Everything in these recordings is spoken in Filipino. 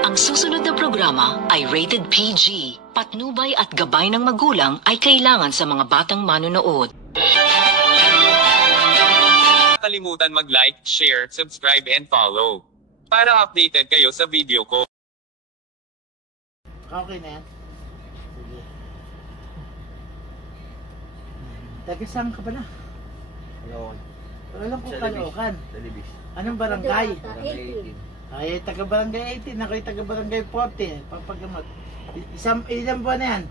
Ang susunod na programa ay rated PG. Patnubay at gabay ng magulang ay kailangan sa mga batang manonood. Kalimutan mag-like, share, subscribe and follow para updated kayo sa video ko. Okay na yan? Sige. Taga saan ka ba na? Caloocan. Alam ko Caloocan. Talibis. Anong barangay? Barangay 18. Ay, taga barangay 18. Ako'y taga barangay 40. Papagamot. Ilang buwan na yan?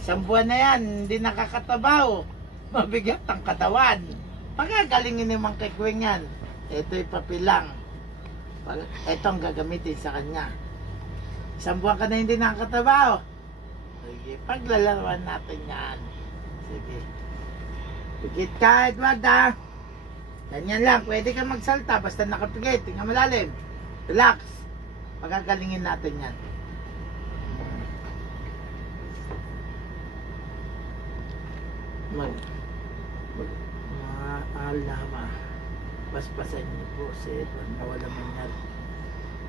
Isang buwan na yan. Hindi nakakatabaw. Mabigat ang katawan. Pagagalingin naman kay Kweng yan. Ito'y papilang. Ito ang gagamitin sa kanya. Isang buwan ka na hindi nakakatabaw. Sige, paglalaruan natin yan. Sige. Pigit ka, Edward, ha? Ganyan lang, pwede ka magsalta basta nakapigit, tingnan malalim. Relax. Pagagalingin natin yan. Mahal na ama. Paspasan niyo po si Edward na wala man na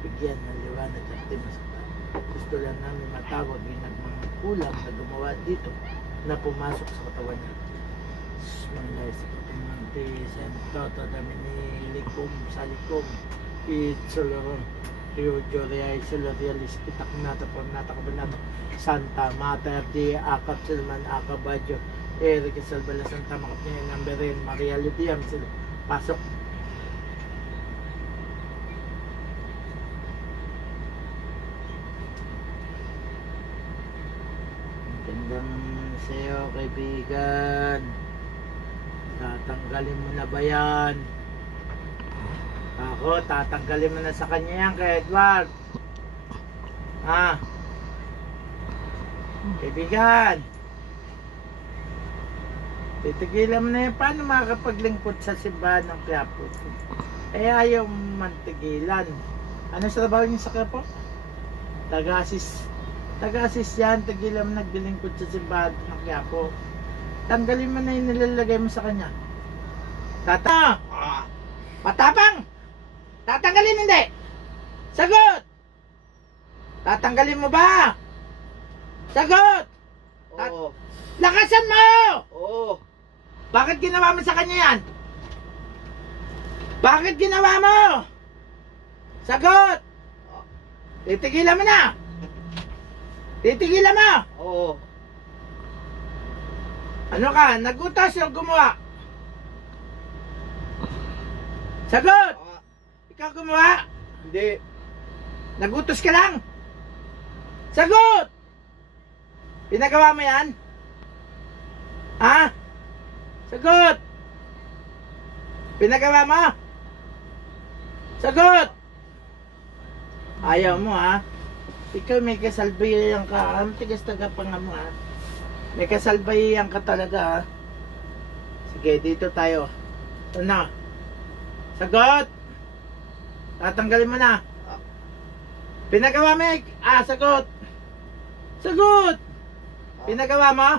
bigyan ng liwanag at timasaktan. Gusto lang namin matawag yung nagmangkulang na gumawa dito na pumasok sa katawan niya. Manlay sa pagkamanti, Santo, Dominilikum, Salikum, Itsulurong, Rio Joria, Isulurialis, Itaknata, Pernata, Kabanata, Santa, Mater, Di, Akap, Silman, Akabadyo, Eric, Salbala, Santa, Makapniya, Namberin, Maria Ludiam, sila, pasok. Magandang sa'yo, kaibigan. Tatanggalin mo na ba yan? Ako, tatanggalin mo na sa kanya yan kay Edward. Ha? Kaibigan. Titigilan mo na yan. Paano makapaglingkod sa simbahan ng Quiapo? Eh, ayaw mantigilan. Ano sa trabaho niya sa Quiapo? Taga-assist. Taga-assist yan. Tigilan mo naglilingkod sa simbahan ng Quiapo. Tanggalin mo na yung nilalagay mo sa kanya. Tata! Matapang! Tatanggalin hindi! Sagot! Tatanggalin mo ba? Sagot! Oo. Lakasan mo! Oo. Bakit ginawa mo sa kanya yan? Bakit ginawa mo? Sagot! Titigilan mo na! Titigilan mo! Oo. Ano ka? Nagutas o gumawa? Sagot! Ikaw gumawa? Hindi. Nagutos ka lang? Sagot! Pinagawa mo yan? Ha? Sagot! Pinagawa mo? Sagot! Ayaw mo, ha? Ikaw may kasalbayan ka. Ang tigas tagapanga mo, ha? May kasalbayan ka talaga, ha? Sige, dito tayo. Ito na. Sagot! Tatanggalin mo na. Pinagawa mo, sagot! Sagot! Pinagawa mo?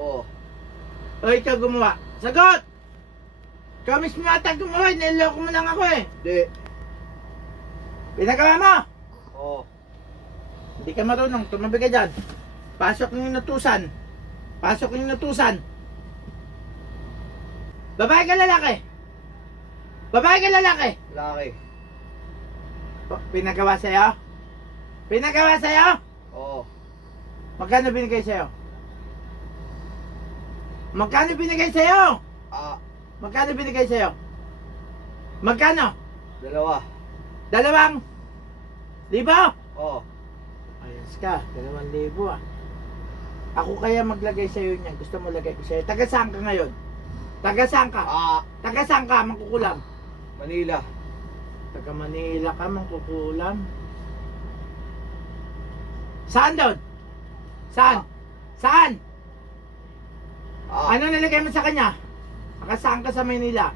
Oo. O ikaw gumawa? Sagot! Ikaw mismo ata gumawa, niloko mo lang ako eh. Hindi. Pinagawa mo? Oo. Hindi ka marunong, tumabi ka dyan. Pasok yung inutusan. Pasok yung inutusan. Babae ka lalaki? Babae ka lalaki? Laki. Pinagawa sa'yo? Pinagawa sa'yo? Oo. Magkano binigay sa'yo? Magkano binigay sa'yo? Magkano binigay sa'yo? Magkano? 2. 2,000? Oo. Ayos ka, 2,000 ah. Ako kaya maglagay sa'yo niyan. Gusto mo lagay ko sa'yo. Taga saan ka ngayon? Taga saan ka? Taga saan ka, mangkukulam? Manila. Taga Manila ka, mangkukulam? Saan doon? Saan? Saan? Ano nilagay mo sa kanya? Saan ka sa Manila?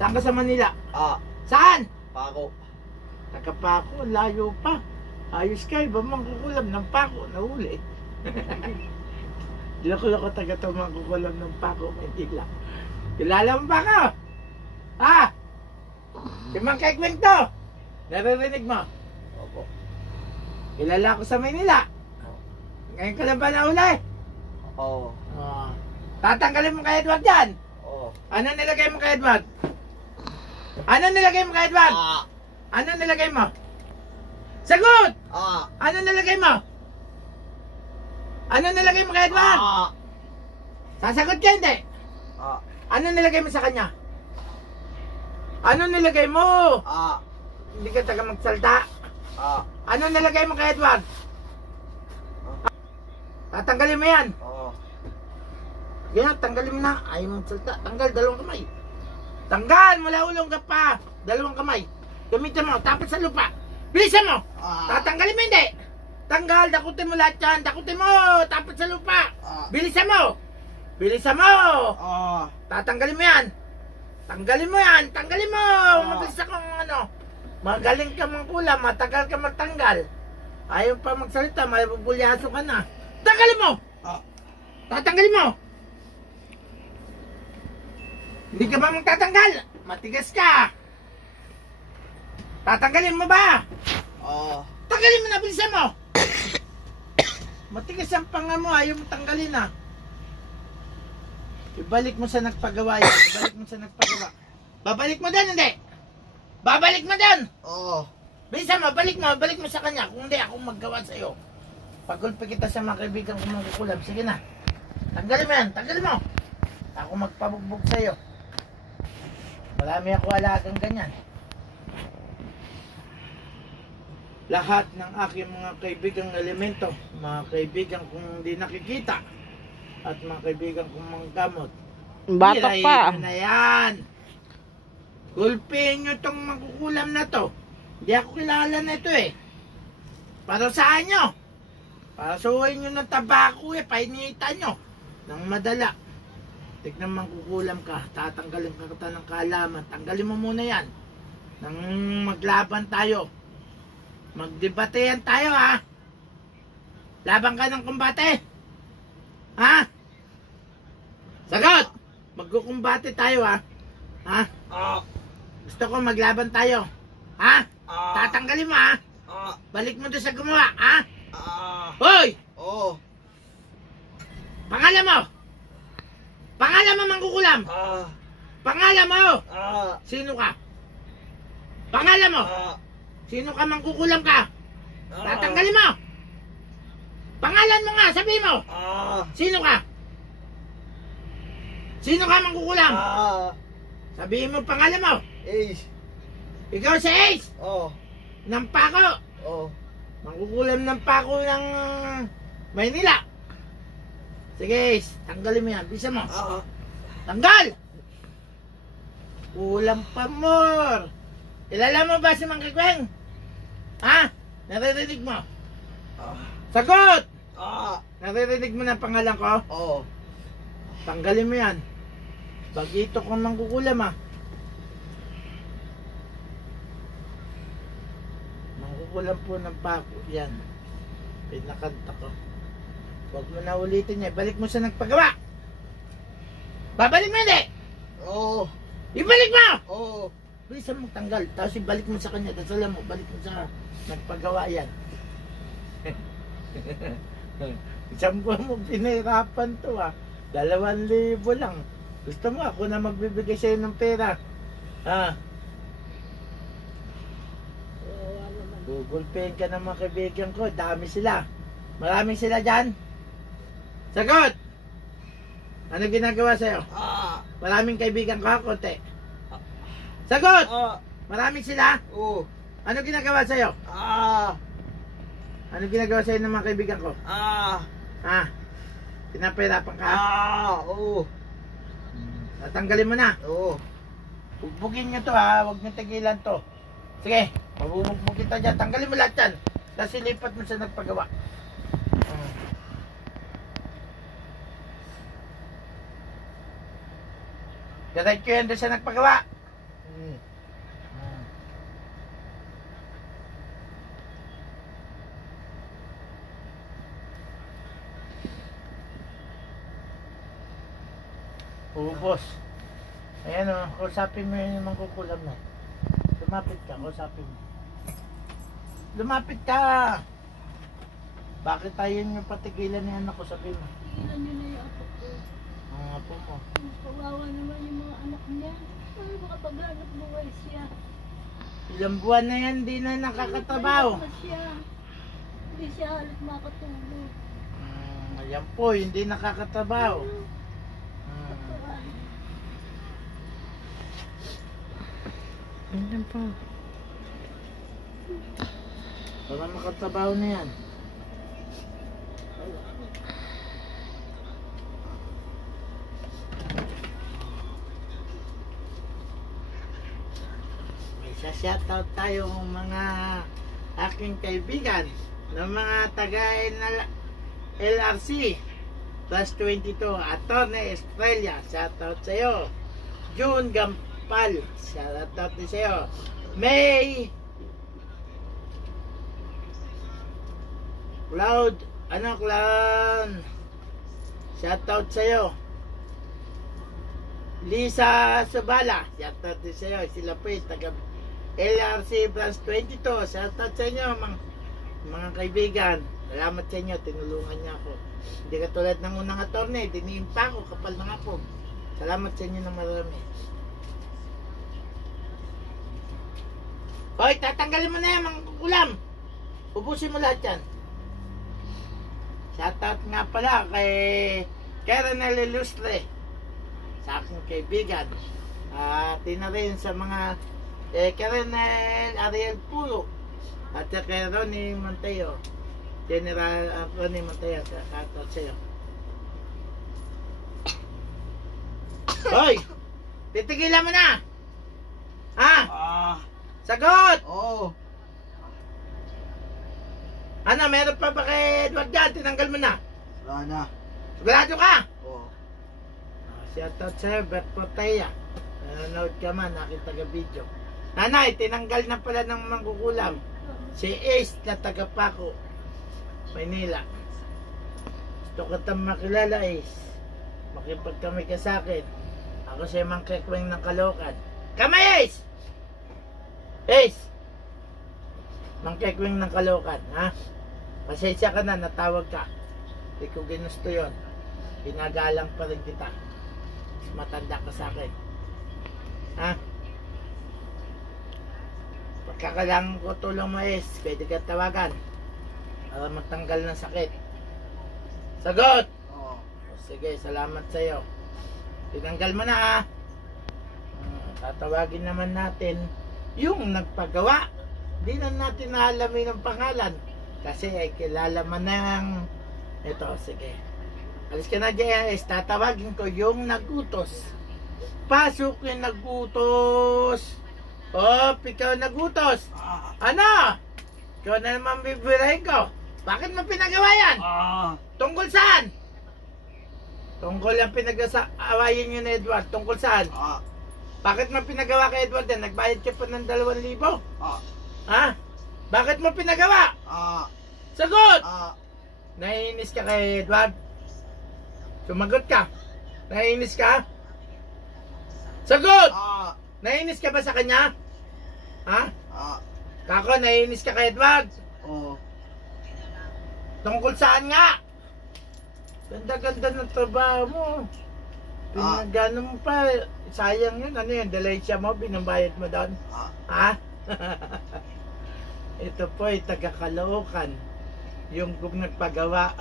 Saan ka sa Manila? Saan? Pako. Taga Paco, layo pa. Ayos ka, iba mangkukulam ng Paco, nahuli. Loko-loko taga ito mangkukulam ng Paco, Manila. Kilala mo ba ka? Ha? Si Mang Kay Kwento? Naririnig mo? Opo. Kilala ko sa Maynila. Ngayon ka lang ba nauli? Oo. Oh. Tatanggalin mo kay Edward yan. Oo. Ano nilagay mo kay Edward? Ano nilagay mo kay Edward? Ah. Ano nilagay mo? Sagot! Ah. Ano nilagay mo? Ano nilagay mo kay Edward? Ah. Sasagot ka hindi? Ah. Ano nilagay mo sa kanya? Ano nilagay mo? Ah. Hindi ka taga magsalta. Ah. Ano nilagay mo kay Edward? Tatanggalin mo yan. Oo. Ganyan, tanggalin mo na. Ayaw mong salta. Tanggal, dalawang kamay. Tanggal! Mula ulong ka pa. Dalawang kamay. Gamitin mo. Tapos sa lupa. Bilisan mo. Ah. Tatanggalin mo hindi. Tanggal. Dakutin mo lahat yan. Dakutin mo. Tapos sa lupa. Ah. Bilisan mo. Bilisan mo. Ah. Tatanggalin mo yan. Tanggalin mo yan. Tanggalin mo. Mabilis akong ano. Magaling ka mangkulam. Matagal ka magtanggal. Ayaw pa magsalita. May bubulyaso ka na. Tanggalin mo. Ah. Tatanggalin mo. Hindi ka ba magtatanggal? Matigas ka. Tatanggalin mo ba? Oo. Tanggalin mo na, bilisan mo. Matigas ang panga mo, ayaw mo tanggalin na. Ibalik mo sa nagpagawa yan. Ibalik mo sa nagpagawa. Babalik mo din, hindi? Babalik mo din. Oo. Bilisan mo, balik mo sa kanya. Kung hindi, ako maggawa sa'yo. Pagulpi kita sa mga kaibigan kong magkukulam. Sige na. Tanggalin mo yan, tanggalin mo. Ako magpabugbog sa'yo. Marami ako alagang ganyan. Lahat ng aking mga kaibigang elemento, mga kaibigan kong hindi nakikita, at mga kaibigan kong manggamot. Bata Hirahin pa. nyo na yan. Gulpihin nyo tong magkukulam na to. Hindi ako kilala na ito eh. Para saan nyo? Para suwain nyo ng tabako eh. Painitan nyo. Nang madala. Tignan mangkukulam ka. Tatanggalin ka kita ng kaalaman. Tanggalin mo muna yan. Nang maglaban tayo. Magdebatehan tayo ha. Laban ka ng kumbate. Ha? Sagot! Magkukumbate tayo ha. Ha? Ah. Gusto ko maglaban tayo. Ha? Ah. Tatanggalin mo ha. Ah. Balik mo doon sa gumawa. Ha? Ah. Hoy! Oo. Pangalan mo! Pangalan mo mangkukulam! Ah. Pangalan mo! Ah. Sino ka? Pangalan mo! Ah. Sino ka mangkukulam ka? Tatanggalin mo! Pangalan mo nga! Sabihin mo! Ah. Sino ka? Sino ka mangkukulam? Ah. Sabihin mo pangalan mo! Ace. Ikaw si Ace! Oo. Ng Pako! Oo. Mangkukulam ng Pako ng Maynila! Sige Ace, tanggalin mo yan. Bisa mo! Ah. Tanggal! Kulang pa more! Kilala mo ba si Mang Kikweng? Ha? Naririnig mo? Ah. Sagot! Ah. Naririnig mo na pangalan ko? Oo. Tanggalin mo yan. Bagito kong mangkukulam ha. Mangkukulam po ng Pako. Yan. Pinakanta ko. Huwag mo na ulitin niya. Balik mo sa nagpagawa. Babalik mo hindi! Oo. Ibalik mo! Oo. Bilisan mo tanggal. Tapos ibalik mo sa kanya. Tapos alam mo, balik mo sa nagpagawa yan. Isang buwan mo pinahirapan to ha. 2,000 lang. Gusto mo ako na magbibigay sa'yo ng pera. Ha? Gugulpihin ka ng mga kaibigan ko. Dami sila. Maraming sila dyan. Sagot! Ano ginagawa sa'yo? Ah. Maraming kaibigan ko, konti. Sagot! Ah. Maraming sila? Oo. Ano ginagawa sa'yo? Ah. Ano ginagawa sa'yo ng mga kaibigan ko? Ah. Ha? Pinapahirapan ka? Ah. Oo. Tatanggalin mo na. Oo. Bugbugin nyo to ha. Huwag nyo tigilan to. Sige. Mabubugbog kita dyan. Tanggalin mo lahat yan. Tapos ilipat mo sa nagpagawa. Diretso yan doon sa nagpagawa. Ubos. Ayan o, kausapin mo yung mangkukulam na. Lumapit ka, kausapin mo. Lumapit ka! Bakit tayo yung patigilan ni anak ko, sabi mo? Tingnan nyo na yung apo ko. Ang apo mo. Kawawa naman yung mga anak niya. Ay, makapaghanap buhay siya. Ilang buwan na yan, di na nakakatabaw. Payat pa siya. Hindi siya halos makatulog. Ayan po, hindi nakakatabaw. Ayan po. Para makatabaw na yan. May shoutout tayong mga aking kaibigan ng mga taga LRC plus 22 Attorney Estrella, shoutout sa iyo. June Gampal, shoutout din sa iyo. May Cloud, Clown, shoutout sa iyo. Lisa Sabala, shoutout din sa iyo. Sila po yung taga LRC plus 22, shoutout sa inyo mga kaibigan. Salamat sa inyo, tinulungan niya ako. Hindi katulad ng unang attorney, diniin pa ako, kapal na nga po. Salamat sa inyo ng marami. Hoy, tatanggalin mo na yan mga kukulam. Ubusin mo lahat yan. Shoutout nga pala kay Karen Ilustre, sa aking kaibigan. At na rin sa mga Karen Ariel Puro at kay Ronnie Monteo. General Ronnie Monteo, shoutout sa iyo. Hoy! Titigilan mo na! Ha? Sagot! Oo. Ano, meron pa ba kay Edward dyan? Tinanggal mo na. Wala na. Sigurado ka? Oo. Shoutout sa iyo, Bert Portaya. Nanonood ka man, aking taga-video. Nanay, tinanggal na pala ng mangkukulam. Si Ace na taga-Paco, Maynila. Gusto ko tayong makilala, Ace. Makipagkamay ka sa akin. Ako siya mang kekweng ng Caloocan. Kamay, Ace! Ace! Mang kekweng ng Caloocan, ha? Pasensya ka na, natawag ka. Hindi ko ginusto yun. Pinagalang pa rin kita. Mas matanda ka sa akin. Ha? Pagkakailangan ko tulong mo, Ace, pwede ka tawagan para matanggal ng sakit. Sagot! Oo. Sige, salamat sa iyo. Tinanggal mo na, ha? Tatawagin naman natin yung nagpagawa. Di na natin naalamin ang pangalan kasi ay kilala man ng ito. Sige, alis ka na dyan, Ace. Tatawagin ko yung nagutos. Pasok yung nagutos. Oh, ikaw nagutos. Ano? Ikaw na naman bibirahin ko. Bakit mo pinagawa yan? Tungkol saan? Tungkol yung pinag-awayin nyo na Edward. Tungkol saan? Bakit mo pinagawa kay Edward yan? Nagbayad ka pa ng 2,000? Ha? Bakit mo pinagawa? Sagot! Naiinis ka kay Edward? Sumagot ka. Naiinis ka? Sagot! Naiinis ka ba sa kanya? Ha? Kako, naiinis ka kay Edward? Oo. Tungkol saan nga? Ganda-ganda ng trabaho mo. Pinagano mo pa. Sayang yun. Ano yun? Delensya mo? Binambayad mo doon? Ha? Ito po ay taga-Caloocan. Yung nagpagawa.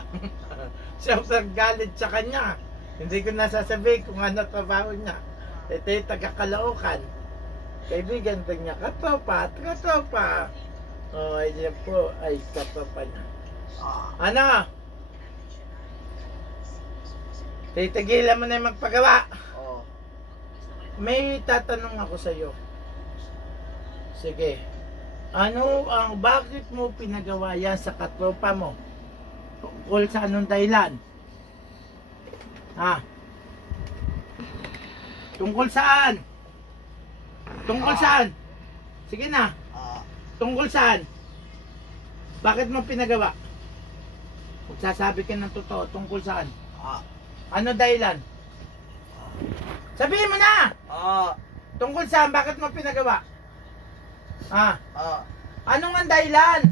Siyempre galit sa kanya. Hindi ko nasasabihin kung ano trabaho niya. Ito yung taga-Caloocan. Kaibigan pa niya. Katropa. O, yan po ay katropa niya. Ano? Titigilan mo na yung magpagawa. Oo. May tatanong ako sa iyo. Sige. Ano ang bakit mo pinagawa yan sa katropa mo? Tungkol sa anong dahilan? Ha? Tungkol saan? Tungkol saan? Sige na. Tungkol saan? Bakit mo pinagawa? Magsasabi ka ng totoo. Tungkol saan? Ano dahilan? Sabihin mo na! Tungkol saan? Bakit mo pinagawa? Ha? Anong ang dahilan?